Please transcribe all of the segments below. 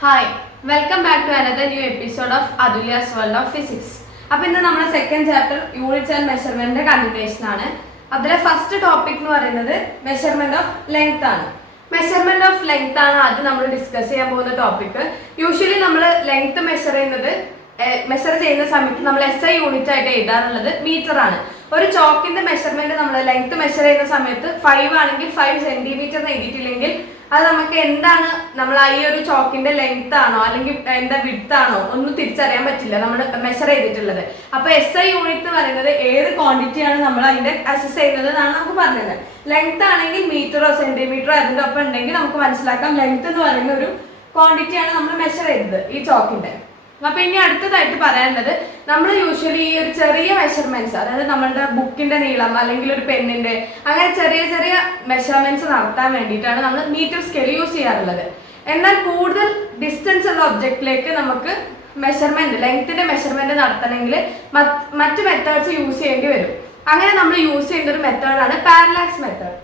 Hi, welcome back to another new episode of Adulya's World of Physics. അപ്പോൾ ഇന്ന് നമ്മുടെ second chapter units and മെഷർമെന്റിന്റെ continuation ആണ്. അതിലെ ഫസ്റ്റ് ടോപ്പിക് എന്ന് പറയുന്നത് മെഷർമെന്റ് ഓഫ് ലെങ്ത് ആണ്. മെഷർമെന്റ് ഓഫ് ലെങ്ത് ആണ് ആദ്യം നമ്മൾ ഡിസ്കസ് ചെയ്യാൻ പോകുന്ന ടോപ്പിക്. യൂഷ്വലി നമ്മൾ ലെങ്ത് മെഷർ ചെയ്യുന്ന സമയത്ത് നമ്മൾ SI യൂണിറ്റ് ആയിട്ട് എഴുതാറുള്ളത് മീറ്റർ ആണ്. ഒരു ചോക്കിന്റെ മെഷർമെന്റ് നമ്മൾ ലെങ്ത് മെഷർ ചെയ്യുന്ന സമയത്ത് 5 ആണെങ്കിൽ 5 സെന്റിമീറ്റർ എഴുതിയിട്ടില്ലെങ്കിൽ അത് നമുക്ക് എന്താണ് നമ്മൾ ഈ ഒരു ചോക്കിന്റെ ലെങ്ത് ആണോ അല്ലെങ്കിൽ എന്താ വിഡ്ത്ത് ആണോ ഒന്നും തിരിച്ചറിയാൻ പറ്റില്ല നമ്മൾ മെഷർ ചെയ്തിട്ടുള്ളത്. അപ്പൊ SI യൂണിറ്റ് എന്ന് പറയുന്നത് ഏത് ക്വാണ്ടിറ്റി ആണ് നമ്മൾ അതിന്റെ അസസ് ചെയ്യുന്നത് എന്നാണ് നമുക്ക് പറഞ്ഞത്. ലെങ്ത് ആണെങ്കിൽ മീറ്ററോ സെന്റിമീറ്ററോ അതിന്റെ ഒപ്പം ഉണ്ടെങ്കിൽ നമുക്ക് മനസ്സിലാക്കാം ലെങ്ത് എന്ന് പറയുന്ന ഒരു ക്വാണ്ടിറ്റിയാണ് നമ്മൾ മെഷർ ചെയ്തത് ഈ ചോക്കിന്റെ. അപ്പൊ ഇനി അടുത്തതായിട്ട് പറയാനുള്ളത് നമ്മൾ യൂഷ്വലി ഈ ഒരു ചെറിയ മെഷർമെന്റ്സ്, അതായത് നമ്മളുടെ ബുക്കിന്റെ നീളം അല്ലെങ്കിൽ ഒരു പെന്നിന്റെ അങ്ങനെ ചെറിയ ചെറിയ മെഷർമെന്റ്സ് നടത്താൻ വേണ്ടിയിട്ടാണ് നമ്മൾ മീറ്റർ സ്കെയിൽ യൂസ് ചെയ്യാറുള്ളത്. എന്നാൽ കൂടുതൽ ഡിസ്റ്റൻസ് ഉള്ള ഒബ്ജക്റ്റിലേക്ക് നമുക്ക് ലെങ്ത്തിന്റെ മെഷർമെന്റ് നടത്തണമെങ്കിൽ മറ്റ് മെത്തേഡ്സ് യൂസ് ചെയ്യേണ്ടി വരും. അങ്ങനെ നമ്മൾ യൂസ് ചെയ്യുന്ന ഒരു മെത്തേഡാണ് പാരലാക്സ് മെത്തേഡ്.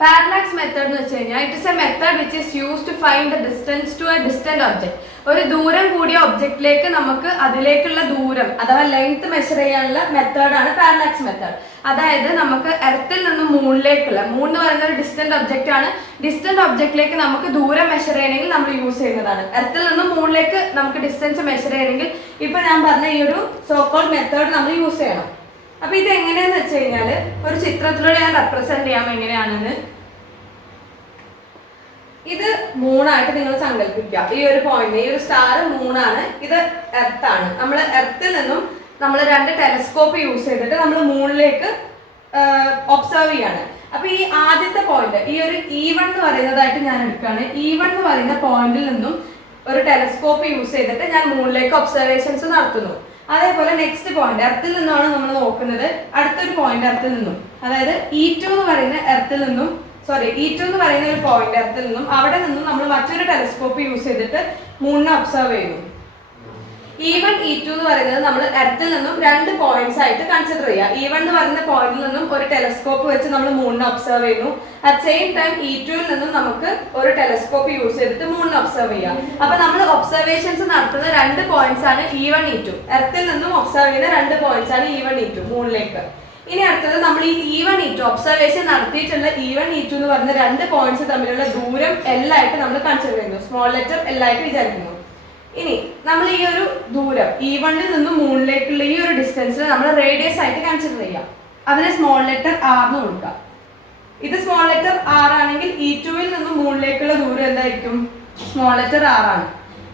Parallax method എന്ന് വെച്ച് കഴിഞ്ഞാൽ it is a method which is use to find the distance to a distant object. ഒരു ദൂരം കൂടിയ ഒബ്ജക്റ്റിലേക്ക് നമുക്ക് അതിലേക്കുള്ള ദൂരം അഥവാ ലെങ്ത് മെഷർ ചെയ്യാനുള്ള മെത്തേഡാണ് പാരലാക്സ് മെത്തേഡ്. അതായത് നമുക്ക് എർത്തിൽ നിന്നും മൂണിലേക്കുള്ള മൂൺ എന്ന് പറയുന്ന ഒരു ഡിസ്റ്റന്റ് ഒബ്ജക്റ്റ് ആണ്. ഡിസ്റ്റന്റ് ഒബ്ജക്റ്റിലേക്ക് നമുക്ക് ദൂരം മെഷർ ചെയ്യണമെങ്കിൽ നമ്മൾ യൂസ് ചെയ്യുന്നതാണ്. എർത്തിൽ നിന്നും മൂണിലേക്ക് നമുക്ക് ഡിസ്റ്റൻസ് മെഷർ ചെയ്യണമെങ്കിൽ ഇപ്പൊ ഞാൻ പറഞ്ഞ ഈ ഒരു സോക്കോൾഡ് മെത്തേഡ് നമ്മൾ യൂസ് ചെയ്യണം. അപ്പൊ ഇത് എങ്ങനെയാന്ന് വെച്ച് കഴിഞ്ഞാല് ഒരു ചിത്രത്തിലൂടെ ഞാൻ റെപ്രസെന്റ് ചെയ്യാം എങ്ങനെയാണെന്ന്. ഇത് മൂണായിട്ട് നിങ്ങൾ സങ്കല്പിക്കുക. ഈ ഒരു പോയിന്റ്, ഈ ഒരു സ്റ്റാർ മൂണാണ്, ഇത് എർത്താണ്. നമ്മൾ എർത്തിൽ നിന്നും നമ്മൾ 2 ടെലസ്കോപ്പ് യൂസ് ചെയ്തിട്ട് നമ്മൾ മൂണിലേക്ക് ഒബ്സർവ് ചെയ്യാണ്. അപ്പൊ ഈ ആദ്യത്തെ പോയിന്റ് ഈ ഒരു E1 എന്ന് പറയുന്നതായിട്ട് ഞാൻ എടുക്കുകയാണ്. E1 എന്ന് പറയുന്ന പോയിന്റിൽ നിന്നും ഒരു ടെലസ്കോപ്പ് യൂസ് ചെയ്തിട്ട് ഞാൻ മൂണിലേക്ക് ഒബ്സർവേഷൻസ് നടത്തുന്നു. അതേപോലെ നെക്സ്റ്റ് പോയിന്റ് എർത്തിൽ നിന്നാണ് നമ്മൾ നോക്കുന്നത്. അടുത്തൊരു പോയിന്റ് എർത്തിൽ നിന്നും, അതായത് E2 എന്ന് പറയുന്ന E2 എന്ന് പറയുന്ന ഒരു പോയിന്റ് എർത്തിൽ നിന്നും അവിടെ നിന്നും നമ്മൾ മറ്റൊരു ടെലസ്കോപ്പ് യൂസ് ചെയ്തിട്ട് മൂണിനെ ഒബ്സർവ് ചെയ്യുന്നു. E1 E2 എന്ന് പറയുന്നത് നമ്മൾ എർത്തിൽ നിന്നും 2 പോയിന്റ്സ് ആയിട്ട് കൺസിഡർ ചെയ്യുക. E1 എന്ന് പറയുന്ന പോയിന്റിൽ നിന്നും ഒരു ടെലസ്കോപ്പ് വെച്ച് നമ്മൾ മൂണിനെ ഒബ്സർവ് ചെയ്യുന്നു. അറ്റ് സെയിം ടൈം E2 ൽ നിന്നും നമുക്ക് ഒരു ടെലസ്കോപ്പ് യൂസ് ചെയ്തിട്ട് മൂണിനെ ഒബ്സർവ് ചെയ്യാം. അപ്പൊ നമ്മൾ ഒബ്സർവേഷൻസ് നടത്തുന്ന 2 പോയിന്റ്സ് ആണ് E1 E2. എർത്തിൽ നിന്നും ഒബ്സർവ് ചെയ്യുന്ന 2 പോയിന്റ്സ് ആണ് E1 E2 മൂണിലേക്ക്. ഇനി അടുത്തത് നമ്മൾ ഈ E1 E2 ഒബ്സർവേഷൻ നടത്തിയിട്ടുള്ള E1 E2 എന്ന് പറയുന്ന 2 പോയിന്റ്സ് തമ്മിലുള്ള ദൂരം L ആയിട്ട് നമ്മൾ കൺസിഡർ ചെയ്യുന്നു. സ്മോൾ ലെറ്റർ L ആയിട്ട് വിചാരിക്കുന്നു. ഇനി നമ്മൾ ഈ ഒരു ദൂരം E1 ൽ നിന്നും മൂണിലേക്കുള്ള ഈ ഒരു ഡിസ്റ്റൻസിൽ നമ്മൾ റേഡിയസ് ആയിട്ട് കൺസിഡർ ചെയ്യാം. അതിനെ സ്മോൾ ലെറ്റർ R എന്ന് കൊടുക്കുക. ഇത് സ്മോൾ ലെറ്റർ R ആണെങ്കിൽ E2 ൽ നിന്നും മൂണിലേക്കുള്ള ദൂരം എന്തായിരിക്കും? സ്മോൾ ലെറ്റർ R ആണ്.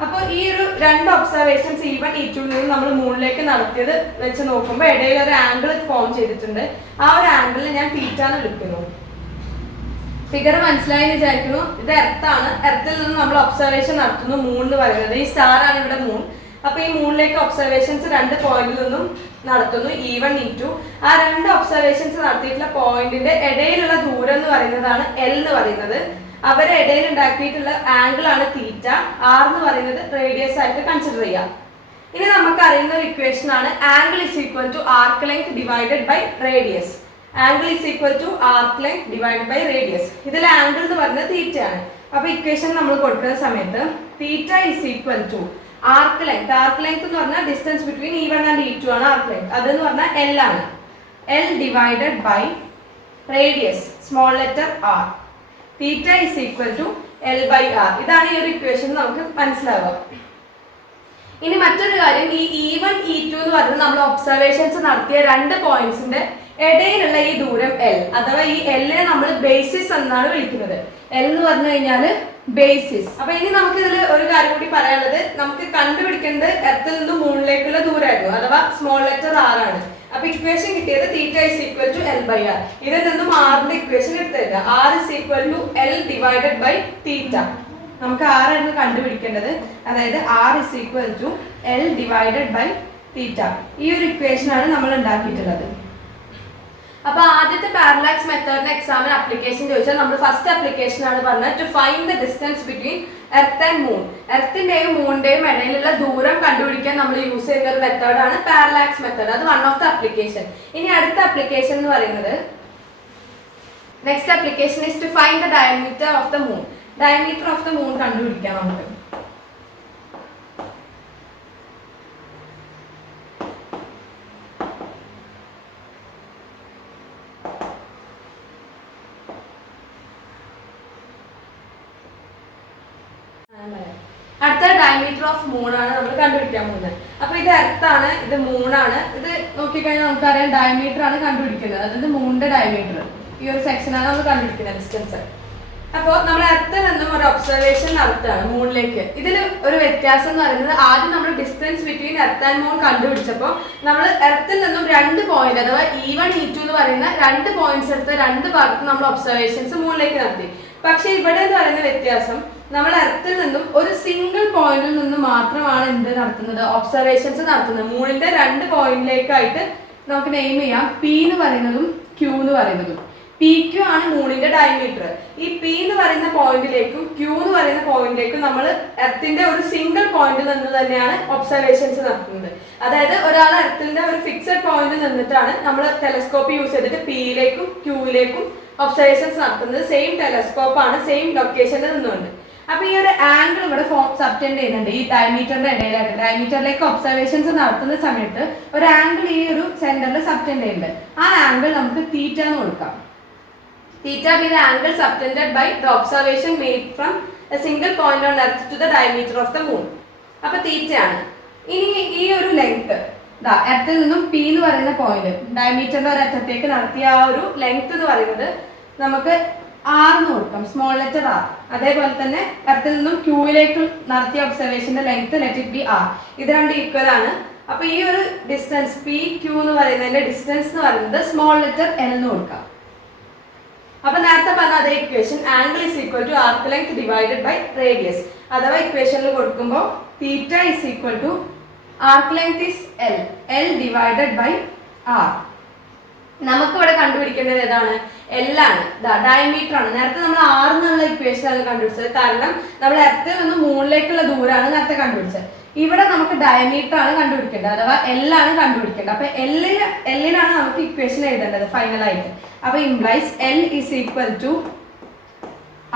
അപ്പോൾ ഈ ഒരു 2 ഒബ്സർവേഷൻസ് E1 E2 ൽ നിന്നും നമ്മൾ മൂണിലേക്ക് നടത്തിയത് വെച്ച് നോക്കുമ്പോൾ ഇടയിൽ ഒരു ആംഗിൾ ഫോം ചെയ്തിട്ടുണ്ട്. ആ ഒരു ആംഗിളിൽ ഞാൻ θ എന്ന് വിളിക്കുന്നു. ഫിഗർ മനസ്സിലായി വിചാരിക്കുന്നു. ഇത് എർത്താണ്. എർത്തിൽ നിന്ന് നമ്മൾ ഒബ്സർവേഷൻ നടത്തുന്നു. മൂൺ എന്ന് പറയുന്നത് ഈ സ്റ്റാർ ആണ് ഇവിടെ മൂൺ. അപ്പൊ ഈ മൂണിലേക്ക് ഒബ്സർവേഷൻസ് 2 പോയിന്റിൽ നിന്നും നടത്തുന്നു E1 E2. ആ 2 ഒബ്സർവേഷൻസ് നടത്തിയിട്ടുള്ള പോയിന്റിന്റെ ഇടയിലുള്ള ദൂരം എന്ന് പറയുന്നതാണ് L എന്ന് പറയുന്നത്. അവരെ ഇടയിൽ ഉണ്ടാക്കിയിട്ടുള്ള ആംഗിൾ ആണ് θ. R എന്ന് പറയുന്നത് റേഡിയസ് ആയിട്ട് കൺസിഡർ ചെയ്യാം. ഇനി നമുക്ക് അറിയുന്ന ഒരു ഇക്വേഷൻ ആണ് angle is equal to arc length divided by radius. Angle is equal to arc length divided by radius. ഇതിലെ ആംഗിൾ എന്ന് പറയുന്നത് θ ആണ്. അപ്പൊ ഇക്വേഷൻ നമ്മൾ കൊടുക്കുന്ന സമയത്ത് θ is equal to arc length. Arc length എന്ന് പറഞ്ഞാൽ distance between E1 and E2 ആണ് ആർക്ക് ലെങ്ത്. അതെന്ന് പറഞ്ഞാൽ L ആണ്. L divided by radius small letter R. θ is equal to L by R. ഇതാണ് ഈ ഒരു ഇക്വേഷൻ നമുക്ക് മനസ്സിലാവുക. ഇനി മറ്റൊരു കാര്യം, ഈ E1 E2 എന്ന് പറയുന്നത് നമ്മൾ ഒബ്സർവേഷൻസ് നടത്തിയ 2 പോയിന്റ്സിന്റെ ഇടയിലുള്ള ഈ ദൂരം L, അഥവാ ഈ L നെ നമ്മൾ ബേസിസ് എന്നാണ് വിളിക്കുന്നത്. L എന്ന് പറഞ്ഞു കഴിഞ്ഞാൽ ബേസിസ്. അപ്പൊ ഇനി നമുക്ക് ഇതിൽ ഒരു കാര്യം കൂടി പറയാനുള്ളത്, നമുക്ക് കണ്ടുപിടിക്കേണ്ടത് എർത്തിൽ നിന്ന് മൂണിലേക്കുള്ള ദൂരമായിരുന്നു, അഥവാ സ്മോൾ ലെറ്റർ R ആണ്. അപ്പൊ ഇക്വേഷൻ കിട്ടിയത് θ is equal to L by R. ഇതിൽ നിന്നും ആറിന്റെ ഇക്വേഷൻ എടുത്തില്ല. R is equal to L divided by θ. നമുക്ക് R എന്ന് കണ്ടുപിടിക്കേണ്ടത്, അതായത് R is equal to L divided by θ. ഈ ഒരു ഇക്വേഷൻ ആണ് നമ്മൾ ഉണ്ടാക്കിയിട്ടുള്ളത്. അപ്പൊ ആദ്യത്തെ പാരലാക്സ് മെത്തേഡിന് എക്സാമിന് അപ്ലിക്കേഷൻ ചോദിച്ചാൽ നമ്മൾ ഫസ്റ്റ് അപ്ലിക്കേഷൻ ആണ് പറഞ്ഞത് to find the distance between earth and moon. എർത്തിന്റെയും മൂണിന്റെയും ഇടയിലുള്ള ദൂരം കണ്ടുപിടിക്കാൻ നമ്മൾ യൂസ് ചെയ്യുന്ന ഒരു മെത്തേഡാണ് പാരലാക്സ് മെത്തേഡ്. അത് വൺ ഓഫ് ദ അപ്ലിക്കേഷൻ. ഇനി അടുത്ത അപ്ലിക്കേഷൻ എന്ന് പറയുന്നത് next application is to find the diameter of the moon. Diameter of the moon കണ്ടുപിടിക്കാം നമുക്ക്. അടുത്ത ഡയമീറ്റർ ഓഫ് മൂൺ ആണ് നമ്മൾ കണ്ടുപിടിക്കാൻ പോകുന്നത്. അപ്പൊ ഇത് എർത്താണ്, ഇത് മൂണാണ്. ഇത് നോക്കിക്കഴിഞ്ഞാൽ നമുക്കറിയാം ഡയമീറ്റർ ആണ് കണ്ടുപിടിക്കുന്നത്. അതായത് മൂണിന്റെ ഡയമീറ്റർ ഈ ഒരു സെക്ഷനാണ് നമ്മൾ കണ്ടുപിടിക്കുന്നത് ഡിസ്റ്റൻസ്. അപ്പോൾ നമ്മൾ എർത്തിൽ നിന്നും ഒരു ഒബ്സർവേഷൻ നടത്തുകയാണ് മൂണിലേക്ക്. ഇതിൽ ഒരു വ്യത്യാസം എന്ന് പറയുന്നത് ആദ്യം നമ്മൾ distance between earth and moon കണ്ടുപിടിച്ചപ്പോൾ നമ്മൾ എർത്തിൽ നിന്നും 2 പോയിന്റ് അഥവാ E1 E2 എന്ന് പറയുന്ന 2 പോയിന്റ്സ് എടുത്ത് 2 ഭാഗത്ത് നമ്മൾ ഒബ്സർവേഷൻസ് മൂണിലേക്ക് നടത്തി. പക്ഷെ ഇവിടെ എന്ന് പറയുന്ന വ്യത്യാസം നമ്മൾ എർത്തിൽ നിന്നും ഒരു സിംഗിൾ പോയിന്റിൽ നിന്ന് മാത്രമാണ് എന്ത് നടത്തുന്നത്, ഒബ്സർവേഷൻസ് നടത്തുന്നത്. മൂണിന്റെ 2 പോയിന്റിലേക്കായിട്ട് നമുക്ക് നെയിം ചെയ്യാം. പി എന്ന് പറയുന്നതും ക്യൂ എന്ന് പറയുന്നതും. പി ക്യൂ ആണ് മൂണിന്റെ ഡയമീറ്റർ. ഈ പി എന്ന് പറയുന്ന പോയിന്റിലേക്കും ക്യൂ എന്ന് പറയുന്ന പോയിന്റിലേക്കും നമ്മൾ എർത്തിന്റെ ഒരു സിംഗിൾ പോയിന്റിൽ നിന്ന് തന്നെയാണ് ഒബ്സർവേഷൻസ് നടത്തുന്നത്. അതായത് ഒരാൾ എർത്തിന്റെ ഒരു ഫിക്സഡ് പോയിന്റിൽ നിന്നിട്ടാണ് നമ്മൾ ടെലസ്കോപ്പ് യൂസ് ചെയ്തിട്ട് പിയിലേക്കും ക്യൂയിലേക്കും ഒബ്സർവേഷൻസ് നടത്തുന്നത്. സെയിം ടെലസ്കോപ്പ് ആണ്, സെയിം ലൊക്കേഷനിൽ നിന്നുകൊണ്ട്. അപ്പൊ ഈ ഒരു ആംഗിൾ ഇവിടെ സബ്റ്റെൻഡ് ചെയ്യുന്നുണ്ട് ഈ ഡയമീറ്ററിന്റെ ഇടയിലായിട്ട്. ഡയമീറ്ററിലേക്ക് ഒബ്സർവേഷൻസ് നടത്തുന്ന സമയത്ത് ഒരു ആംഗിൾ ഈ ഒരു സെന്ററിൽ സബ്റ്റെൻഡ് ചെയ്യുന്നുണ്ട്. ആ ആംഗിൾ നമുക്ക് തീറ്റ എന്ന് കൊടുക്കാം. Theta be the angle subtended by the observation made from a single point on earth to the diameter of the moon. അപ്പോൾ തീറ്റ ആണ്. ഇനി ഈ ഒരു ലെങ്ത് എർത്തിൽ നിന്നും പി എന്ന് പറയുന്ന പോയിന്റ് ഡയമീറ്ററിന്റെ ഒരറ്റത്തേക്ക് നടത്തിയ ആ ഒരു ലെങ്ത് എന്ന് പറയുന്നത് നമുക്ക് ആർ എന്ന് കൊടുക്കാം, സ്മോൾ ലെറ്റർ ആർ. അതേപോലെ തന്നെ എർത്തിൽ നിന്നും ക്യൂയിലേക്ക് നടത്തിയ ഒബ്സർവേഷന്റെ length let it be R. ഇത് രണ്ട് ഈക്വൽ ആണ്. അപ്പൊ ഈ ഒരു ഡിസ്റ്റൻസ് പി ക്യൂ എന്ന് പറയുന്നതിന്റെ ഡിസ്റ്റൻസ് എന്ന് പറയുന്നത് സ്മോൾ ലെറ്റർ എൽ എന്ന് കൊടുക്കാം. അപ്പൊ നേരത്തെ പറഞ്ഞ അതേ equation angle is equal to arc length divided by radius. അഥവാ ഇക്വേഷനിൽ കൊടുക്കുമ്പോൾ theta is equal to arc length is L, L divided by R. നമുക്ക് ഇവിടെ കണ്ടുപിടിക്കേണ്ടത് ഏതാണ്? എൽ ആണ്, ഡയമീറ്റർ ആണ്. നേരത്തെ നമ്മൾ ആർ എന്നുള്ള ഇക്വേഷൻ ആണ് കണ്ടുപിടിച്ചത്. കാരണം നമ്മൾ എർത്തിൽ നിന്ന് മൂണിലേക്കുള്ള ദൂരമാണ് നേരത്തെ കണ്ടുപിടിച്ചത്. ഇവിടെ നമുക്ക് ഡയമീറ്റർ ആണ് കണ്ടുപിടിക്കേണ്ടത്, അഥവാ എൽ ആണ് കണ്ടുപിടിക്കേണ്ടത്. അപ്പൊ എല്ലിനാണ് നമുക്ക് ഇക്വേഷൻ എഴുതേണ്ടത് ഫൈനലായിട്ട്. അപ്പൊ implies L is equal to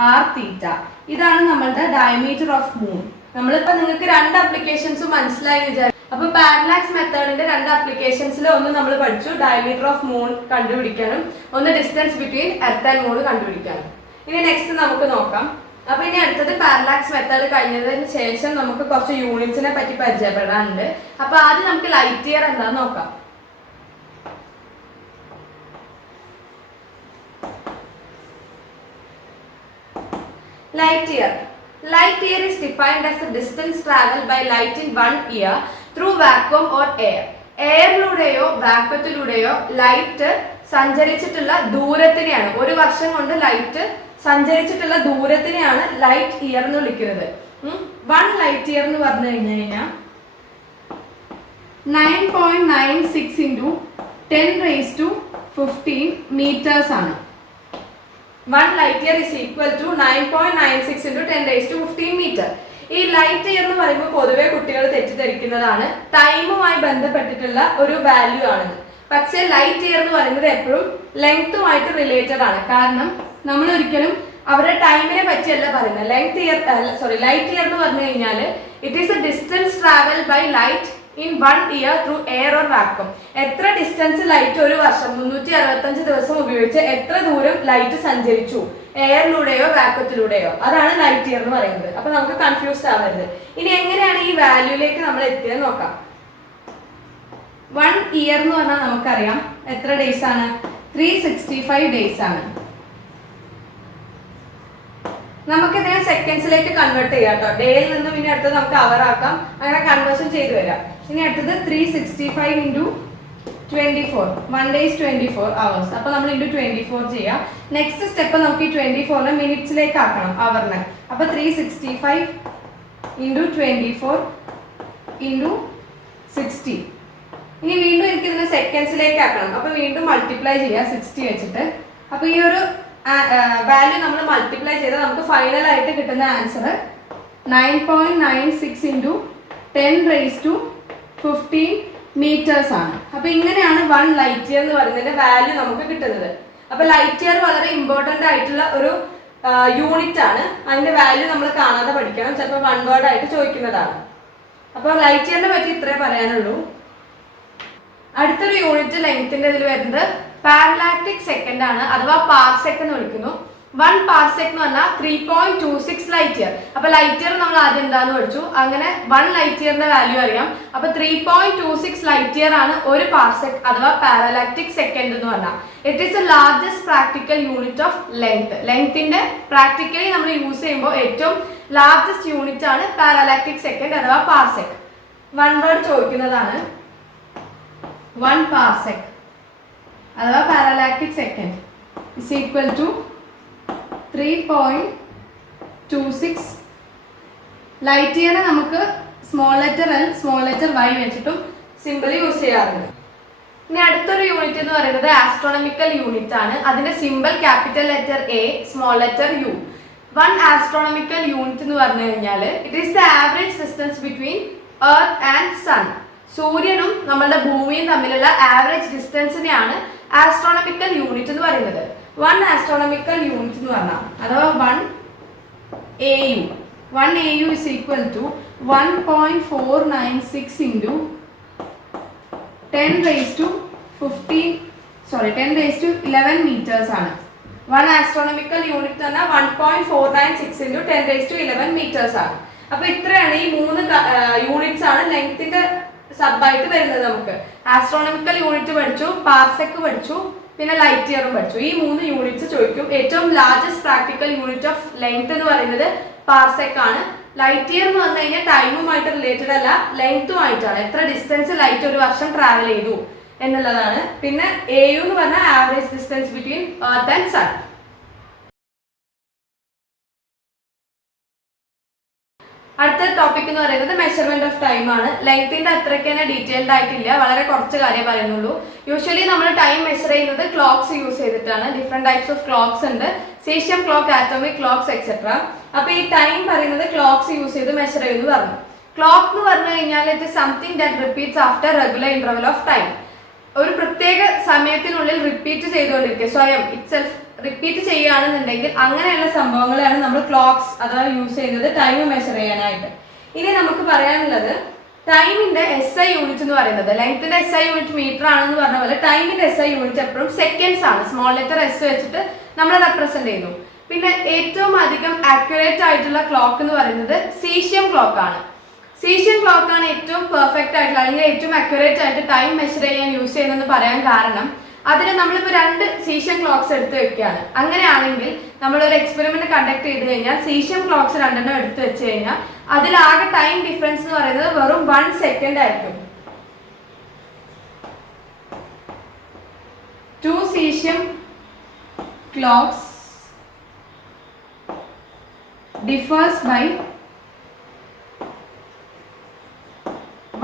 R theta. ഇതാണ് നമ്മളുടെ ഡയമീറ്റർ ഓഫ് മൂൺ. നമ്മളിപ്പോ നിങ്ങൾക്ക് 2 അപ്ലിക്കേഷൻസും മനസ്സിലായി വിചാരിച്ചു. അപ്പൊ പാരലാക്സ് മെത്തേഡിന്റെ 2 അപ്ലിക്കേഷൻസിൽ ഒന്ന് നമ്മൾ പഠിച്ചു ഡയമീറ്റർ ഓഫ് മൂൺ കണ്ടുപിടിക്കാനും ഒന്ന് distance between earth and moon കണ്ടുപിടിക്കാനും. ഇനി നെക്സ്റ്റ് നമുക്ക് നോക്കാം. അപ്പൊ ഇനി അടുത്തത് പാരലാക്സ് മെത്തേഡ് കഴിഞ്ഞതിന് ശേഷം നമുക്ക് കുറച്ച് യൂണിറ്റ്സിനെ പറ്റി പരിചയപ്പെടാനുണ്ട്. അപ്പൊ ആദ്യം നമുക്ക് ലൈറ്റ് ഇയർ എന്താന്ന് നോക്കാം. Light year is defined as the distance traveled by light in 1 year through vacuum or air. എയറിലൂടെയോ വാക്വത്തിലൂടെയോ ലൈറ്റ് സഞ്ചരിച്ചിട്ടുള്ള ദൂരത്തിനെയാണ്, ഒരു വർഷം കൊണ്ട് ലൈറ്റ് സഞ്ചരിച്ചിട്ടുള്ള ദൂരത്തിനെയാണ് ലൈറ്റ് ഇയർ എന്ന് വിളിക്കുന്നത്. 1 ലൈറ്റ് ഇയർ എന്ന് പറഞ്ഞു കഴിഞ്ഞാൽ 9.96 into 10⁻15 meters ആണ്. 1 light year is equal to 9.96 into 10⁻15 meter. ഈ ലൈറ്റ് ഇയർ എന്ന് പറയുമ്പോൾ പൊതുവെ കുട്ടികൾ തെറ്റിദ്ധരിക്കുന്നതാണ് ടൈമുമായി ബന്ധപ്പെട്ടിട്ടുള്ള ഒരു വാല്യൂ ആണെന്ന്. പക്ഷേ ലൈറ്റ് ഇയർ എന്ന് പറയുന്നത് എപ്പോഴും ലെങ്ത്തുമായിട്ട് റിലേറ്റഡ് ആണ്. കാരണം നമ്മൾ ഒരിക്കലും അവരുടെ ടൈമിനെ പറ്റിയല്ല പറയുന്നത്. ലൈറ്റ് ഇയർ എന്ന് പറഞ്ഞു കഴിഞ്ഞാൽ it is a distance travel by light in 1 year through air or vacuum. എത്ര ഡിസ്റ്റൻസ് ലൈറ്റ് ഒരു വർഷം 365 ദിവസം ഉപയോഗിച്ച് എത്ര ദൂരം ലൈറ്റ് സഞ്ചരിച്ചു, എയറിലൂടെയോ വാക്വത്തിലൂടെയോ, അതാണ് ലൈറ്റ് ഇയർ എന്ന് പറയുന്നത്. അപ്പൊ നമുക്ക് കൺഫ്യൂസ്ഡ് ആവരുത്. ഇനി എങ്ങനെയാണ് ഈ വാല്യൂലേക്ക് നമ്മൾ എത്തിയത് നോക്കാം. 1 ഇയർ എന്ന് പറഞ്ഞാൽ നമുക്കറിയാം എത്ര ഡേയ്സ് ആണ്, 365 ഡേയ്സ് ആണ്. നമുക്കിതിനെ സെക്കൻഡ്സിലേക്ക് കൺവേർട്ട് ചെയ്യാം കേട്ടോ. ഡേയിൽ നിന്നും ഇനി അടുത്തത് നമുക്ക് അവർ ആക്കാം, അങ്ങനെ കൺവേർഷൻ ചെയ്തു വരാം. ഇനി അടുത്തത് 365 into 24, 1 day is 24 hours. അപ്പൊ നമ്മൾ into 24 ചെയ്യാം. നെക്സ്റ്റ് സ്റ്റെപ്പ് നമുക്ക് ഈ 24 മിനിറ്റ്സിലേക്ക് ആക്കണം, അവറിനെ. അപ്പൊ 365 into 24 into 60. ഇനി വീണ്ടും എനിക്ക് ഇതിനെ സെക്കൻഡ്സിലേക്ക് ആക്കണം. അപ്പോൾ വീണ്ടും മൾട്ടിപ്ലൈ ചെയ്യുക 60 വെച്ചിട്ട്. അപ്പോൾ ഈ ഒരു വാല്യൂ നമ്മൾ മൾട്ടിപ്ലൈ ചെയ്താൽ നമുക്ക് ഫൈനൽ ആയിട്ട് കിട്ടുന്ന ആൻസർ 9.96 ഇൻറ്റു 10⁻15 മീറ്റേഴ്സ് ആണ്. അപ്പോൾ ഇങ്ങനെയാണ് 1 ലൈറ്റ് ഇയർ എന്ന് പറയുന്നതിന്റെ വാല്യൂ നമുക്ക് കിട്ടുന്നത്. അപ്പോൾ ലൈറ്റ് ഇയർ വളരെ ഇമ്പോർട്ടൻ്റ് ആയിട്ടുള്ള ഒരു യൂണിറ്റ് ആണ്. അതിന്റെ വാല്യൂ നമ്മൾ കാണാതെ പഠിക്കണം, ചിലപ്പോൾ 1 വേർഡ് ആയിട്ട് ചോദിക്കുന്നതാണ്. അപ്പോൾ ലൈറ്റ് ഇയറിനെ പറ്റി ഇത്രേ പറയാനുള്ളൂ. അടുത്തൊരു യൂണിറ്റ് ലെങ്ത്തിന്റെ ഇതിൽ വരുന്നത് പാരലാക്റ്റിക് സെക്കൻഡ് ആണ്, അഥവാ പാർസെക് എന്ന് വിളിക്കുന്നു. 1 പാർസെക് എന്ന് പറഞ്ഞാൽ 3.26 ലൈറ്റ് ഇയർ. അപ്പൊ ലൈറ്റ് ഇയർ നമ്മൾ ആദ്യം എന്താന്ന് പഠിച്ചു, അങ്ങനെ 1 ലൈറ്റ് ഇയറിന്റെ വാല്യൂ അറിയാം. അപ്പൊ 3.26 ലൈറ്റ് ഇയർ ആണ് ഒരു പാർസെക് അഥവാ പാരലാക്റ്റിക് സെക്കൻഡ് എന്ന് പറഞ്ഞാൽ. It is the largest practical unit of length. ലെങ്ത്തിന്റെ പ്രാക്ടിക്കലി നമ്മൾ യൂസ് ചെയ്യുമ്പോൾ ഏറ്റവും ലാർജസ്റ്റ് യൂണിറ്റ് ആണ് പാരലാക്റ്റിക് സെക്കൻഡ് അഥവാ പാർസെക്. 1 വേർഡ് ചോദിക്കുന്നതാണ്. 1 പാർസെക് അഥവാ parallactic second is equal to 3.26 light ഇയറിനെ നമുക്ക് small letter L small letter Y വെച്ചിട്ടും സിമ്പിൾ യൂസ് ചെയ്യാറുണ്ട്. ഇനി അടുത്തൊരു യൂണിറ്റ് എന്ന് പറയുന്നത് ആസ്ട്രോണമിക്കൽ യൂണിറ്റ് ആണ്. അതിന്റെ simple capital letter A small letter U. 1 astronomical unit എന്ന് പറഞ്ഞു കഴിഞ്ഞാൽ it is the average distance between earth and sun. സൂര്യനും നമ്മളുടെ ഭൂമിയും തമ്മിലുള്ള ആവറേജ് ഡിസ്റ്റൻസിനെയാണ് ആസ്ട്രോണമിക്കൽ യൂണിറ്റ് എന്ന് പറയുന്നത്. 1 ആസ്ട്രോണമിക്കൽ യൂണിറ്റ് എന്ന് പറഞ്ഞാൽ അഥവാ 1 AU. 1 AU is equal to 1.496 into 10⁻11 meters ആണ്. 1 ആസ്ട്രോണമിക്കൽ യൂണിറ്റ് എന്ന് പറഞ്ഞാൽ 1.496 into 10⁻11 meters ആണ്. അപ്പൊ ഇത്രയാണ് ഈ 3 യൂണിറ്റ്സ് ആണ് ലെങ്ത്തിന്റെ സബായിട്ട് വരുന്നത്. നമുക്ക് ആസ്ട്രോണമിക്കൽ യൂണിറ്റ് പഠിച്ചു, പാർസെക് പഠിച്ചു, പിന്നെ ലൈറ്റ് ഇയറും പഠിച്ചു. ഈ 3 യൂണിറ്റ്സ് ചോദിക്കും. ഏറ്റവും largest practical unit of length എന്ന് പറയുന്നത് പാർസെക് ആണ്. ലൈറ്റ് ഇയർ എന്ന് പറഞ്ഞു കഴിഞ്ഞാൽ ടൈമുമായിട്ട് റിലേറ്റഡ് അല്ല, ലെങ്ത്തുമായിട്ടാണ്. എത്ര ഡിസ്റ്റൻസ് ലൈറ്റ് ഒരു വർഷം ട്രാവൽ ചെയ്തു എന്നുള്ളതാണ്. പിന്നെ AU എന്ന് പറഞ്ഞാൽ average distance between earth and sun. അടുത്ത ടോപ്പിക് എന്ന് പറയുന്നത് മെഷർമെന്റ് ഓഫ് ടൈം ആണ്. ലെങ്ത്തിന്റെ അത്രയ്ക്ക് തന്നെ ഡീറ്റെയിൽഡ് ആയിട്ടില്ല, വളരെ കുറച്ച് കാര്യം പറയുന്നുള്ളൂ. യൂഷ്വലി നമ്മൾ ടൈം മെഷർ ചെയ്യുന്നത് ക്ലോക്സ് യൂസ് ചെയ്തിട്ടാണ്. ഡിഫറെന്റ് ടൈപ്സ് ഓഫ് ക്ലോക്സ് ഉണ്ട്, caesium clock, atomic clocks etcetera. അപ്പൊ ഈ ടൈം പറയുന്നത് ക്ലോക്സ് യൂസ് ചെയ്ത് മെഷർ ചെയ്യുമെന്ന് പറഞ്ഞു. ക്ലോക്ക് എന്ന് പറഞ്ഞു കഴിഞ്ഞാൽ it is something that repeats after regular interval of time. ഒരു പ്രത്യേക സമയത്തിനുള്ളിൽ റിപ്പീറ്റ് ചെയ്തുകൊണ്ടിരിക്കുക, സ്വയം ഇറ്റ്സെൽഫ് റിപ്പീറ്റ് ചെയ്യുകയാണെന്നുണ്ടെങ്കിൽ അങ്ങനെയുള്ള സംഭവങ്ങളാണ് നമ്മൾ ക്ലോക്സ് അഥവാ യൂസ് ചെയ്യുന്നത് ടൈം മെഷർ ചെയ്യാനായിട്ട്. ഇനി നമുക്ക് പറയാനുള്ളത് ടൈമിന്റെ SI യൂണിറ്റ് എന്ന് പറയുന്നത്, ലെങ്ത്തിന്റെ SI യൂണിറ്റ് മീറ്റർ ആണെന്ന് പറഞ്ഞ പോലെ ടൈമിന്റെ SI യൂണിറ്റ് എപ്പോഴും സെക്കൻഡ്സ് ആണ്. സ്മോൾ ലെറ്റർ S വെച്ചിട്ട് നമ്മൾ റെപ്രസെന്റ് ചെയ്യുന്നു. പിന്നെ ഏറ്റവും അധികം ആക്യുറേറ്റ് ആയിട്ടുള്ള ക്ലോക്ക് എന്ന് പറയുന്നത് സീഷ്യം ക്ലോക്ക് ആണ്. സീഷ്യം ക്ലോക്ക് ആണ് ഏറ്റവും പെർഫെക്റ്റ് ആയിട്ടുള്ള അല്ലെങ്കിൽ ഏറ്റവും അക്യുറേറ്റ് ആയിട്ട് ടൈം മെഷർ ചെയ്യാൻ യൂസ് ചെയ്യുന്നതെന്ന് പറയാൻ കാരണം അതിന് നമ്മളിപ്പോൾ 2 സീഷ്യം ക്ലോക്സ് എടുത്ത് വെക്കുകയാണ്. അങ്ങനെയാണെങ്കിൽ നമ്മളൊരു എക്സ്പെരിമെന്റ് കണ്ടക്ട് ചെയ്ത് കഴിഞ്ഞാൽ സീഷ്യം ക്ലോക്സ് 2 എടുത്ത് വെച്ച് കഴിഞ്ഞാൽ അതിലാകെ ടൈം ഡിഫറൻസ് എന്ന് പറയുന്നത് വെറും 1 സെക്കൻഡ് ആയിരിക്കും. 2 caesium clocks differs by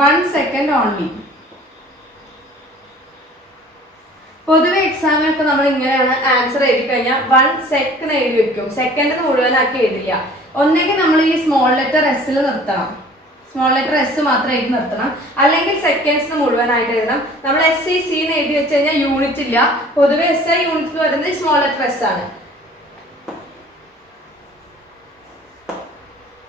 1 second only. പൊതുവെ എക്സാമിനൊക്കെ നമ്മൾ ഇങ്ങനെയാണ് ആൻസർ എഴുതി കഴിഞ്ഞാൽ 1 സെക്കൻഡ് എഴുതി വെക്കും. സെക്കൻഡ് മുഴുവനാക്കി എഴുതില്ല. ഒന്നെങ്കിൽ നമ്മൾ ഈ സ്മോൾ ലെറ്റർ എസ്സിൽ നിർത്തണം, സ്മോൾ ലെറ്റർ S മാത്രം എഴുതി നിർത്തണം, അല്ലെങ്കിൽ സെക്കൻഡ്സ് മുഴുവനായിട്ട് എഴുതണം. നമ്മൾ SEC എന്ന് എഴുതി വെച്ച് കഴിഞ്ഞാൽ യൂണിറ്റ് ഇല്ല. പൊതുവെ SI യൂണിറ്റ് വരുന്നത് സ്മോൾ ലെറ്റർ S ആണ്.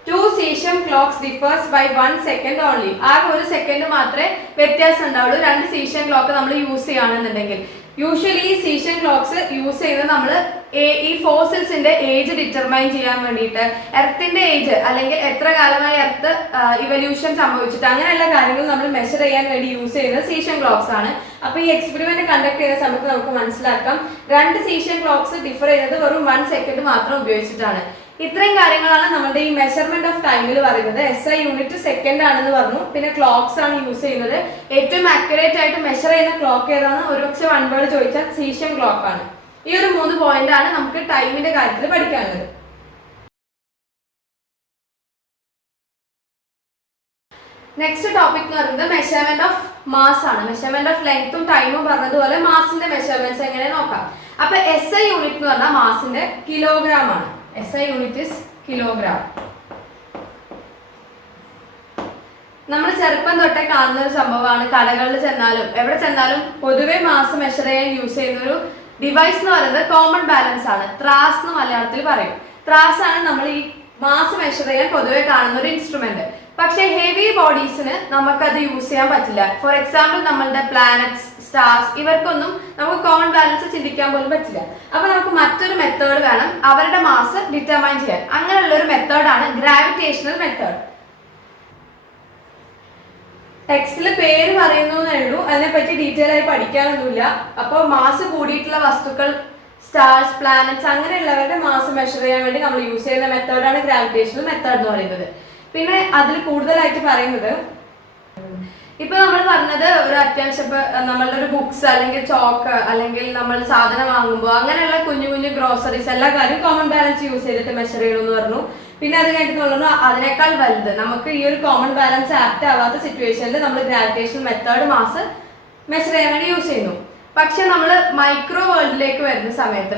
2 caesium clocks differs by 1 second only. ആ 1 സെക്കൻഡ് മാത്രമേ വ്യത്യാസം ഉണ്ടാവുള്ളൂ 2 സീഷ്യം ക്ലോക്ക് നമ്മൾ യൂസ് ചെയ്യുകയാണെന്നുണ്ടെങ്കിൽ. യൂഷ്വലി ഈ സീഷ്യം ക്ലോക്സ് യൂസ് ചെയ്യുന്നത് നമ്മൾ ഈ ഫോസിൽസിന്റെ ഏജ് ഡിറ്റർമൈൻ ചെയ്യാൻ വേണ്ടിയിട്ട്, എർത്തിന്റെ ഏജ് അല്ലെങ്കിൽ എത്ര കാലമായി എർത്ത് ഇവല്യൂഷൻ സംഭവിച്ചിട്ട് അങ്ങനെയുള്ള കാര്യങ്ങൾ നമ്മൾ മെഷർ ചെയ്യാൻ വേണ്ടി യൂസ് ചെയ്യുന്നത് സീഷ്യം ക്ലോക്സ് ആണ്. അപ്പൊ ഈ എക്സ്പെരിമെന്റ് കണ്ടക്ട് ചെയ്യുന്ന സമയത്ത് നമുക്ക് മനസ്സിലാക്കാം 2 സീഷ്യം ക്ലോക്സ് ഡിഫർ ചെയ്യുന്നത് വെറും 1 സെക്കൻഡ് മാത്രം ഉപയോഗിച്ചിട്ടാണ്. ഇത്രയും കാര്യങ്ങളാണ് നമ്മുടെ ഈ മെഷർമെന്റ് ഓഫ് ടൈമിൽ പറയുന്നത്. SI യൂണിറ്റ് സെക്കൻഡ് ആണെന്ന് പറഞ്ഞു. പിന്നെ ക്ലോക്സ് ആണ് യൂസ് ചെയ്യുന്നത്. ഏറ്റവും ആക്യുറേറ്റ് ആയിട്ട് മെഷർ ചെയ്യുന്ന ക്ലോക്ക് ഏതാണ് ഒരുപക്ഷെ 1 വേർഡ് ചോദിച്ചാൽ സീഷ്യം ക്ലോക്ക് ആണ്. ഈ ഒരു 3 പോയിന്റ് ആണ് നമുക്ക് ടൈമിന്റെ കാര്യത്തിൽ പഠിക്കാനുള്ളത്. നെക്സ്റ്റ് ടോപ്പിക് എന്ന് പറയുന്നത് മെഷർമെന്റ് ഓഫ് മാസ് ആണ്. മെഷർമെന്റ് ഓഫ് ലെങ്ത്തും ടൈമും പറഞ്ഞതുപോലെ മാസിന്റെ മെഷർമെന്റ്സ് എങ്ങനെ നോക്കാം. അപ്പൊ SI യൂണിറ്റ് എന്ന് പറഞ്ഞാൽ മാസിന്റെ കിലോഗ്രാം ആണ്. SI unit is kilogram. നമ്മൾ ചെറുപ്പം തൊട്ടേ കാണുന്ന ഒരു സംഭവമാണ്. കടകളിൽ ചെന്നാലും എവിടെ ചെന്നാലും പൊതുവെ മാസ് മെഷർ ചെയ്യാൻ യൂസ് ചെയ്യുന്ന ഒരു ഡിവൈസ് എന്ന് പറയുന്നത് കോമൺ ബാലൻസ് ആണ്. ത്രാസ് എന്ന് മലയാളത്തിൽ പറയും. ത്രാസ് ആണ് നമ്മൾ ഈ മാസ് മെഷർ ചെയ്യാൻ പൊതുവെ കാണുന്ന ഒരു ഇൻസ്ട്രുമെന്റ്. പക്ഷെ ഹെവി ബോഡീസിന് നമുക്കത് യൂസ് ചെയ്യാൻ പറ്റില്ല. ഫോർ എക്സാമ്പിൾ നമ്മളുടെ പ്ലാനറ്റ്സ്, സ്റ്റാർസ്, ഇവർക്കൊന്നും നമുക്ക് കോമൺ ബാലൻസ് ചിന്തിക്കാൻ പോലും പറ്റില്ല. അപ്പൊ നമുക്ക് മറ്റൊരു മെത്തേഡ് വേണം അവരുടെ മാസ് ഡിറ്റർമൈൻ ചെയ്യാൻ. അങ്ങനെയുള്ള ഒരു മെത്തേഡാണ് ഗ്രാവിറ്റേഷണൽ മെത്തേഡ്. ടെക്സ്റ്റിൽ പേര് പറയുന്നേ ഉള്ളൂ, അതിനെപ്പറ്റി ഡീറ്റെയിൽ ആയി പഠിക്കാനൊന്നുമില്ല. അപ്പോൾ മാസ് കൂടിയിട്ടുള്ള വസ്തുക്കൾ, സ്റ്റാർസ്, പ്ലാനറ്റ്സ് അങ്ങനെയുള്ളവരുടെ മാസ് മെഷർ ചെയ്യാൻ വേണ്ടി നമ്മൾ യൂസ് ചെയ്യുന്ന മെത്തേഡാണ് ഗ്രാവിറ്റേഷണൽ മെത്തേഡ് എന്ന് പറയുന്നത്. പിന്നെ അതിൽ കൂടുതലായിട്ട് പറയുന്നത് ഇപ്പൊ നമ്മൾ പറഞ്ഞത് ഒരു അത്യാവശ്യം നമ്മളുടെ ഒരു ബുക്സ് അല്ലെങ്കിൽ ചോക്ക് അല്ലെങ്കിൽ നമ്മൾ സാധനം വാങ്ങുമ്പോൾ അങ്ങനെയുള്ള കുഞ്ഞു കുഞ്ഞു ഗ്രോസറീസ് എല്ലാ കാര്യം കോമൺ ബാലൻസ് യൂസ് ചെയ്തിട്ട് മെഷർ ചെയ്യണമെന്ന് പറഞ്ഞു. പിന്നെ അത് കഴിഞ്ഞിട്ടുള്ള അതിനേക്കാൾ വലുത് നമുക്ക് ഈ ഒരു കോമൺ ബാലൻസ് ആപ്റ്റ് ആവാത്ത സിറ്റുവേഷനിൽ നമ്മൾ ഗ്രാവിറ്റേഷൻ മെത്തേഡ് മാസ് മെഷർ ചെയ്യാൻ വേണ്ടി യൂസ് ചെയ്യുന്നു. പക്ഷെ നമ്മൾ മൈക്രോ വേൾഡിലേക്ക് വരുന്ന സമയത്ത്,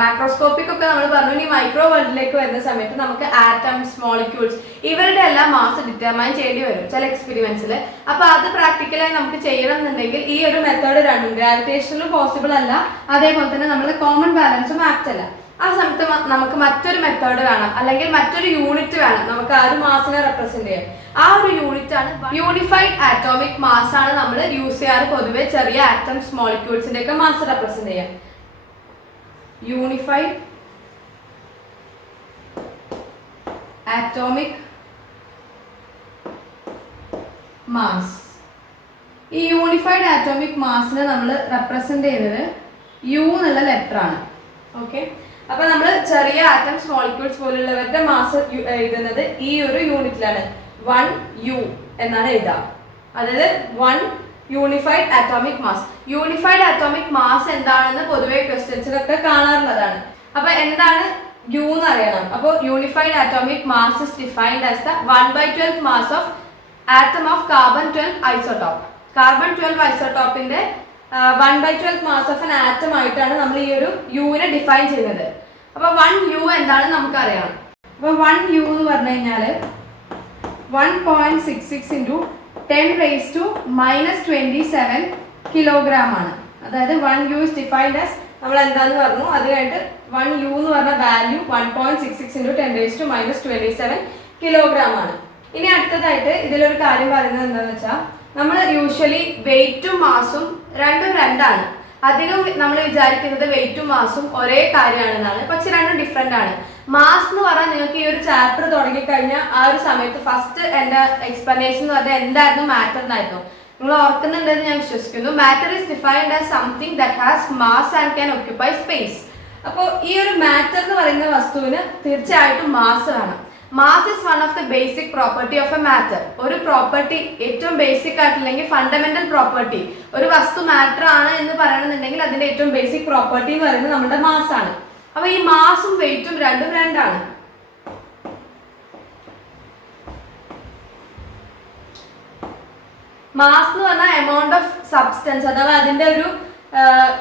മാക്രോസ്കോപ്പിക് ഒക്കെ നമ്മൾ പറഞ്ഞു, ഇനി മൈക്രോ വേൾഡിലേക്ക് വരുന്ന സമയത്ത് നമുക്ക് ആറ്റംസ്, മോളിക്യൂൾസ് ഇവരുടെ എല്ലാം മാസ് ഡിറ്റർമൈൻ ചെയ്യേണ്ടി വരും ചില എക്സ്പെരിമെന്റ്സിൽ. അപ്പൊ അത് പ്രാക്ടിക്കലായി നമുക്ക് ചെയ്യണം എന്നുണ്ടെങ്കിൽ ഈ ഒരു മെത്തേഡ് രണ്ടും ഗ്രാവിറ്റേഷനിലും പോസിബിൾ അല്ല, അതേപോലെ തന്നെ നമ്മൾ കോമൺ ബാലൻസും ആപ്റ്റ് അല്ല. ആ സമയത്ത് നമുക്ക് മറ്റൊരു മെത്തേഡ് വേണം, അല്ലെങ്കിൽ മറ്റൊരു യൂണിറ്റ് വേണം നമുക്ക് ആ ഒരു മാസിനെ റെപ്രസെന്റ് ചെയ്യാൻ. ആ ഒരു യൂണിറ്റ് ആണ് യൂണിഫൈഡ് ആറ്റോമിക് മാസ് ആണ് നമ്മൾ യൂസ് ചെയ്യാറ് പൊതുവെ ചെറിയ ആറ്റംസ്, മോളിക്യൂൾസിന്റെ ഒക്കെ മാസ് റെപ്രസെന്റ് ചെയ്യാൻ. Unified atomic mass. ഈ യൂണിഫൈഡ് ആറ്റോമിക് മാസിനെ നമ്മൾ റെപ്രസെന്റ് ചെയ്യുന്നത് U എന്നുള്ള ലെറ്റർ ആണ്. ഓക്കെ, അപ്പൊ നമ്മൾ ചെറിയ ആറ്റംസ്, മോളിക്യൂൾസ് പോലുള്ളവരുടെ മാസ് എഴുതുന്നത് ഈ ഒരു യൂണിറ്റിലാണ്. 1U എന്നാണ് എഴുതുക. അതായത് 1 unified atomic mass. Unified atomic mass എന്താണെന്ന് പൊതുവെ ക്വസ്റ്റ്യൻസിലൊക്കെ കാണാറുള്ളതാണ്. അപ്പൊ എന്താണ് U എന്ന് അറിയണം. അപ്പോൾ unified atomic mass is defined as the 1/12 mass of atom of carbon 12 isotope. Carbon 12 ഐസോടോപ്പിന്റെ 1/12 mass of an atom ആയിട്ടാണ് നമ്മൾ ഈ ഒരു യുവിനെ ഡിഫൈൻ ചെയ്യുന്നത്. അപ്പൊ 1U എന്താണെന്ന് നമുക്കറിയണം. അപ്പൊ 1U എന്ന് പറഞ്ഞു കഴിഞ്ഞാല് 1.66 into 10⁻⁻27 കിലോഗ്രാം ആണ്. അതായത് 1U is defined as നമ്മൾ എന്താന്ന് പറഞ്ഞു, അത് കഴിഞ്ഞിട്ട് 1U എന്ന് പറഞ്ഞ വാല്യൂ 1.66 into 10⁻⁻27 കിലോഗ്രാം ആണ്. ഇനി അടുത്തതായിട്ട് ഇതിലൊരു കാര്യം പറയുന്നത് എന്താണെന്ന് വെച്ചാൽ നമ്മൾ യൂഷ്വലി വെയിറ്റും മാസും രണ്ടും രണ്ടാണ്. അധികം നമ്മൾ വിചാരിക്കുന്നത് വെയിറ്റും മാസും ഒരേ കാര്യമാണെന്നാണ്, പക്ഷെ രണ്ടും ഡിഫറെന്റ് ആണ്. മാസ് എന്ന് പറഞ്ഞാൽ നിങ്ങൾക്ക് ഈ ഒരു ചാപ്റ്റർ തുടങ്ങിക്കഴിഞ്ഞാൽ ആ ഒരു സമയത്ത് ഫസ്റ്റ് എൻ്റെ എക്സ്പ്ലനേഷൻ എന്ന് പറഞ്ഞാൽ എന്തായിരുന്നു മാറ്റർ എന്നായിരുന്നു. നിങ്ങൾ ഓർക്കുന്നുണ്ടെന്ന് ഞാൻ വിശ്വസിക്കുന്നു. Matter is defined as something that has mass and can occupy space. അപ്പോൾ ഈ ഒരു മാറ്റർ എന്ന് പറയുന്ന വസ്തുവിന് തീർച്ചയായിട്ടും മാസ് വേണം. Mass is one of the basic property of A matter. ഒരു പ്രോപ്പർട്ടി ഏറ്റവും ബേസിക് ആയിട്ടില്ലെങ്കിൽ ഫണ്ടമെന്റൽ പ്രോപ്പർട്ടി, ഒരു വസ്തു മാറ്റർ ആണ് എന്ന് പറയണമെന്നുണ്ടെങ്കിൽ അതിന്റെ ഏറ്റവും ബേസിക് പ്രോപ്പർട്ടി എന്ന് പറയുന്നത് നമ്മുടെ മാസ് ആണ്. അപ്പൊ ഈ മാസും വെയിറ്റും രണ്ടും രണ്ടാണ്. മാസ് എന്ന് പറഞ്ഞാൽ എമൗണ്ട് ഓഫ് സബ്സ്റ്റൻസ്, അഥവാ അതിന്റെ ഒരു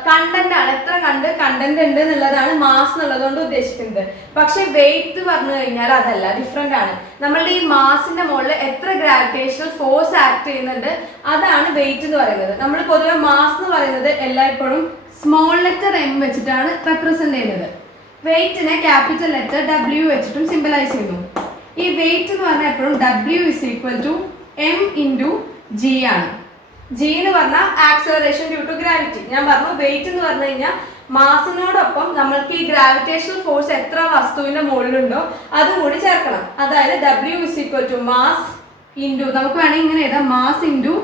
കണ്ടന്റ് ആണ്, എത്ര കണ്ടന്റ് ഉണ്ട് എന്നുള്ളതാണ് മാസ് എന്നുള്ളത് കൊണ്ട് ഉദ്ദേശിക്കുന്നത്. പക്ഷെ വെയിറ്റ് പറഞ്ഞു കഴിഞ്ഞാൽ അതല്ല, ഡിഫറെന്റ് ആണ്. നമ്മളുടെ ഈ മാസിന്റെ മുകളിൽ എത്ര ഗ്രാവിറ്റേഷണൽ ഫോഴ്സ് ആക്ട് ചെയ്യുന്നുണ്ട് അതാണ് വെയിറ്റ് എന്ന് പറയുന്നത്. നമ്മൾ പൊതുവെ മാസ് എന്ന് പറയുന്നത് എല്ലായ്പ്പോഴും സ്മോൾ ലെറ്റർ M വെച്ചിട്ടാണ് റെപ്രസെന്റ് ചെയ്യുന്നത്. വെയിറ്റിനെ ക്യാപിറ്റൽ ലെറ്റർ W വെച്ചിട്ടും സിംബലൈസ് ചെയ്യുന്നു. ഈ വെയിറ്റ് എന്ന് പറഞ്ഞാൽ എപ്പോഴും W is equal to M into G ആണ്. G എന്ന് പറഞ്ഞാൽ ആക്സലറേഷൻ ഡ്യൂ ടു ഗ്രാവിറ്റി. ഞാൻ പറഞ്ഞു വെയിറ്റ് എന്ന് പറഞ്ഞു കഴിഞ്ഞാൽ മാസിനോടൊപ്പം നമ്മൾക്ക് ഈ ഗ്രാവിറ്റേഷണൽ ഫോഴ്സ് എത്ര വസ്തുവിന്റെ മുകളിലുണ്ടോ അതും കൂടി ചേർക്കണം. അതായത് W is equal to mass into, നമുക്ക് വേണമെങ്കിൽ ഇങ്ങനെ എഴുതാം, mass into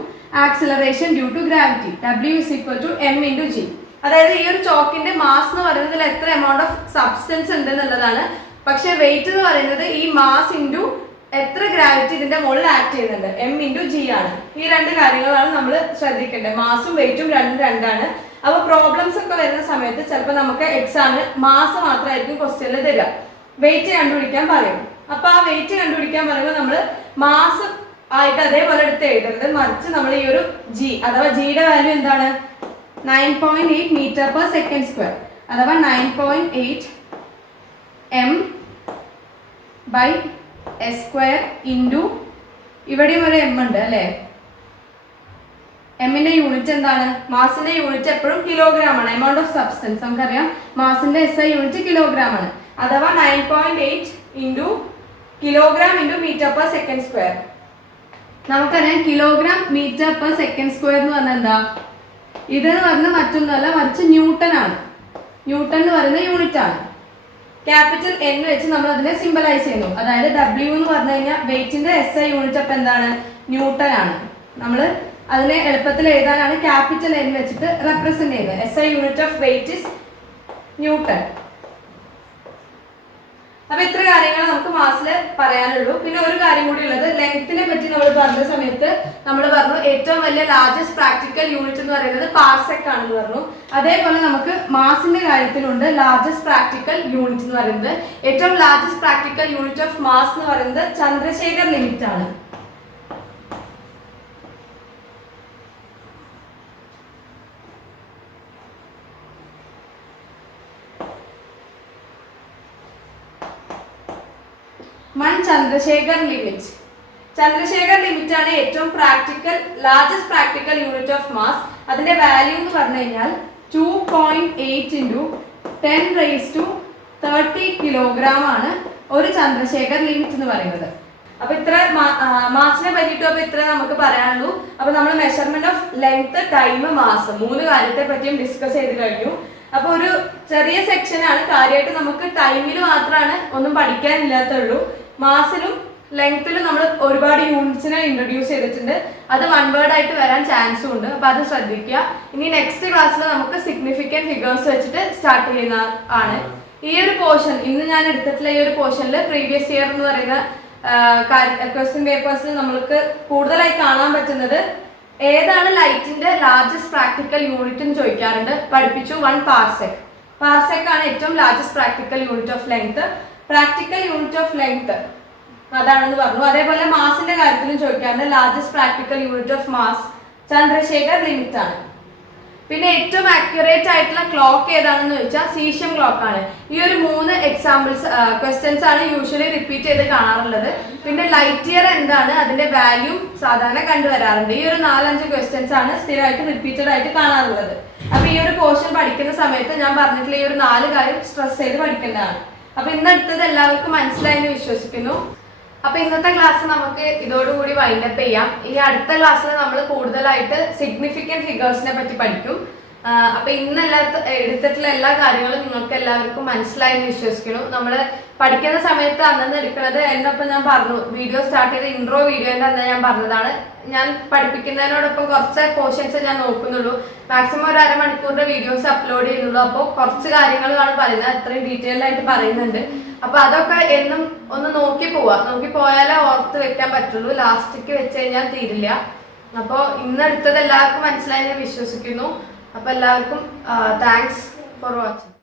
acceleration due to gravity. W is equal to M into G. അതായത് ഈ ഒരു ചോക്കിന്റെ മാസ് എന്ന് പറയുന്നതിൽ എത്ര എമൗണ്ട് ഓഫ് സബ്സ്റ്റൻസ് ഉണ്ട് എന്നുള്ളതാണ്. പക്ഷെ വെയിറ്റ് എന്ന് പറയുന്നത് ഈ മാസ് ഇൻറ്റു എത്ര ഗ്രാവിറ്റി ഇതിന്റെ മുകളിൽ ആക്ട് ചെയ്യുന്നുണ്ട്, M into G ആണ്. ഈ രണ്ട് കാര്യങ്ങളാണ് നമ്മൾ ശ്രദ്ധിക്കേണ്ടത്. മാസും വെയിറ്റും രണ്ടും രണ്ടാണ്. അപ്പൊ പ്രോബ്ലംസ് ഒക്കെ വരുന്ന സമയത്ത് ചിലപ്പോൾ നമുക്ക് എക്സാമിന് മാസ് മാത്രമായിരിക്കും ക്വസ്റ്റ്യനിൽ തരിക, വെയിറ്റ് കണ്ടുപിടിക്കാൻ പറയും. അപ്പൊ ആ വെയിറ്റ് കണ്ടുപിടിക്കാൻ പറയുമ്പോൾ നമ്മൾ മാസ് ആയിട്ട് അതേപോലെ എടുത്ത് എഴുതരുത്. മറിച്ച് നമ്മൾ ഈ ഒരു ജി അഥവാ ജിയുടെ വാല്യൂ എന്താണ്? 9.8 മീറ്റർ പെർ സെക്കൻഡ് സ്ക്വയർ അഥവാ 9.8 m/s² ഇൻറ്റു ഇവിടെയും ഒരു എം ഉണ്ട് അല്ലേ. എമ്മിന്റെ യൂണിറ്റ് എന്താണ്? മാസിന്റെ യൂണിറ്റ് എപ്പോഴും കിലോഗ്രാം ആണ്. എമൗണ്ട് ഓഫ് സബ്സ്റ്റൻസ് നമുക്കറിയാം. മാസിന്റെ SI യൂണിറ്റ് കിലോഗ്രാം ആണ്. അഥവാ 9.8 into kilogram into metre per second square. നമുക്കറിയാം kilogram metre per second square എന്ന് പറഞ്ഞാൽ എന്താ? ഇതെന്ന് പറഞ്ഞാൽ മറ്റൊന്നുമല്ല, മറിച്ച് ന്യൂട്ടൺ ആണ്. ന്യൂട്ടൺ എന്ന് പറയുന്ന യൂണിറ്റ് ആണ്. ക്യാപിറ്റൽ N വെച്ച് നമ്മൾ അതിനെ സിംബലൈസ് ചെയ്യുന്നു. അതായത് W എന്ന് പറഞ്ഞു കഴിഞ്ഞാൽ വെയിറ്റിന്റെ SI യൂണിറ്റ് അപ്പം എന്താണ്? ന്യൂട്ടൺ ആണ്. നമ്മൾ അതിനെ എളുപ്പത്തിൽ എഴുതാനാണ് ക്യാപിറ്റൽ N വെച്ചിട്ട് റെപ്രസെന്റ് ചെയ്യുന്നത്. SI unit of wait is newton. അപ്പൊ ഇത്ര കാര്യങ്ങൾ നമുക്ക് മാസിൽ പറയാനുള്ളൂ. പിന്നെ ഒരു കാര്യം കൂടി ഉള്ളത്, ലെങ്ത്തിനെ പറ്റി നമ്മൾ പറഞ്ഞ സമയത്ത് നമ്മൾ പറഞ്ഞു ഏറ്റവും വലിയ ലാർജസ്റ്റ് പ്രാക്ടിക്കൽ യൂണിറ്റ് എന്ന് പറയുന്നത് പാർസെക് ആണെന്ന് പറഞ്ഞു. അതേപോലെ നമുക്ക് മാസിന്റെ കാര്യത്തിലുണ്ട് ലാർജസ്റ്റ് പ്രാക്ടിക്കൽ യൂണിറ്റ് എന്ന് പറയുന്നത്. ഏറ്റവും largest practical unit of mass എന്ന് പറയുന്നത് ചന്ദ്രശേഖർ ലിമിറ്റ് ആണ്. ചന്ദ്രശേഖർ ലിമിറ്റ്. ചന്ദ്രശേഖർ ലിമിറ്റ് ആണ് ഏറ്റവും largest practical unit of mass. അതിന്റെ വാല്യൂ എന്ന് പറഞ്ഞു കഴിഞ്ഞാൽ 2.8 ഇൻറ്റു 10⁻30 കിലോഗ്രാം ആണ് ഒരു ചന്ദ്രശേഖർ ലിമിറ്റ് എന്ന് പറയുന്നത്. അപ്പൊ ഇത്ര മാസിനെ പറ്റിയിട്ടും അപ്പൊ ഇത്ര നമുക്ക് പറയാനുള്ളൂ. അപ്പൊ നമ്മൾ measurement of length, time, mass 3 കാര്യത്തെ പറ്റിയും ഡിസ്കസ് ചെയ്ത് കഴിഞ്ഞു. അപ്പൊ ഒരു ചെറിയ സെക്ഷനാണ്. കാര്യമായിട്ട് നമുക്ക് ടൈമിൽ മാത്രമാണ് ഒന്നും പഠിക്കാനില്ലാത്തുള്ളൂ. മാസിലും ലെങ്ത്തിലും നമ്മൾ ഒരുപാട് യൂണിറ്റ്സിനെ ഇൻട്രൊഡ്യൂസ് ചെയ്തിട്ടുണ്ട്. അത് വൺ വേർഡ് ആയിട്ട് വരാൻ ചാൻസും ഉണ്ട്. അപ്പൊ അത് ശ്രദ്ധിക്കുക. ഇനി നെക്സ്റ്റ് ക്ലാസ്സിൽ നമുക്ക് സിഗ്നിഫിക്കന്റ് ഫിഗേഴ്സ് വെച്ചിട്ട് സ്റ്റാർട്ട് ചെയ്യുന്ന ആണ്. ഈ ഒരു പോർഷൻ ഇന്ന് ഞാൻ എടുത്തിട്ടുള്ള ഈ ഒരു പോർഷനിൽ പ്രീവിയസ് ഇയർ എന്ന് പറയുന്ന ക്വസ്റ്റ്യൻ പേപ്പേഴ്സിൽ നമ്മൾക്ക് കൂടുതലായി കാണാൻ പറ്റുന്നത് ഏതാണ് ലൈറ്റിന്റെ ലാർജസ്റ്റ് പ്രാക്ടിക്കൽ യൂണിറ്റ് എന്ന് ചോദിക്കാറുണ്ട്. പഠിപ്പിച്ചു 1 പാർസെക്. പാർസെക് ആണ് ഏറ്റവും largest practical unit of length. Practical unit of length അതാണെന്ന് പറഞ്ഞു. അതേപോലെ മാസിന്റെ കാര്യത്തിലും ചോദിക്കാറുണ്ട്. Largest practical unit of mass Chandrasekhar limit ആണ്. പിന്നെ ഏറ്റവും ആക്യുറേറ്റ് ആയിട്ടുള്ള ക്ലോക്ക് ഏതാണെന്ന് ചോദിച്ചാൽ സീഷ്യം ക്ലോക്ക് ആണ്. ഈ ഒരു 3 എക്സാമ്പിൾസ് ക്വസ്റ്റ്യൻസ് ആണ് യൂഷ്വലി റിപ്പീറ്റ് ചെയ്ത് കാണാറുള്ളത്. പിന്നെ ലൈറ്റ് ഇയർ എന്താണ്, അതിന്റെ വാല്യൂ സാധാരണ കണ്ടുവരാറുണ്ട്. ഈ ഒരു 4-5 ക്വസ്റ്റ്യൻസ് ആണ് സ്ഥിരമായിട്ട് റിപ്പീറ്റഡ് ആയിട്ട് കാണാറുള്ളത്. അപ്പൊ ഈ ഒരു പോർഷൻ പഠിക്കുന്ന സമയത്ത് ഞാൻ പറഞ്ഞിട്ടുള്ള ഈ ഒരു 4 കാര്യം സ്ട്രെസ് ചെയ്ത് പഠിക്കേണ്ടതാണ്. അപ്പൊ ഇന്നെടുത്തത് എല്ലാവർക്കും മനസ്സിലായെന്ന് വിശ്വസിക്കുന്നു. അപ്പൊ ഇന്നത്തെ ക്ലാസ് നമുക്ക് ഇതോടുകൂടി വൈൻഡപ്പ് ചെയ്യാം. ഇനി അടുത്ത ക്ലാസ്സിൽ നമ്മൾ കൂടുതലായിട്ട് സിഗ്നിഫിക്കന്റ് ഫിഗേഴ്സിനെ പറ്റി പഠിക്കും. അപ്പൊ ഇന്ന് എടുത്തിട്ടുള്ള എല്ലാ കാര്യങ്ങളും നിങ്ങൾക്ക് എല്ലാവർക്കും മനസ്സിലായെന്ന് വിശ്വസിക്കുന്നു. നമ്മൾ പഠിക്കുന്ന സമയത്ത് അന്നു എടുക്കുന്നത് എന്നൊപ്പം ഞാൻ പറഞ്ഞു, വീഡിയോ സ്റ്റാർട്ട് ചെയ്ത ഇൻട്രോ വീഡിയോന്റെ അന്ന് ഞാൻ പറഞ്ഞതാണ്. ഞാൻ പഠിപ്പിക്കുന്നതിനോടൊപ്പം കുറച്ച് പോർഷൻസ് ഞാൻ നോക്കുന്നുള്ളൂ. മാക്സിമം ഒരു അരമണിക്കൂറിന്റെ വീഡിയോസ് അപ്ലോഡ് ചെയ്യുന്നുള്ളൂ. അപ്പോൾ കുറച്ച് കാര്യങ്ങളാണ് പറയുന്നത്, അത്രയും ഡീറ്റെയിൽഡ് ആയിട്ട് പറയുന്നുണ്ട്. അപ്പൊ അതൊക്കെ എന്നും ഒന്ന് നോക്കി പോയാലേ ഓർത്ത് വെക്കാൻ പറ്റുള്ളൂ. ലാസ്റ്റിക്ക് വെച്ച് കഴിഞ്ഞാൽ തീരില്ല. അപ്പോൾ ഇന്നെടുത്തത് എല്ലാവർക്കും മനസ്സിലായെന്ന് വിശ്വസിക്കുന്നു. അപ്പൊ എല്ലാവർക്കും താങ്ക്സ് ഫോർ വാച്ചിങ്.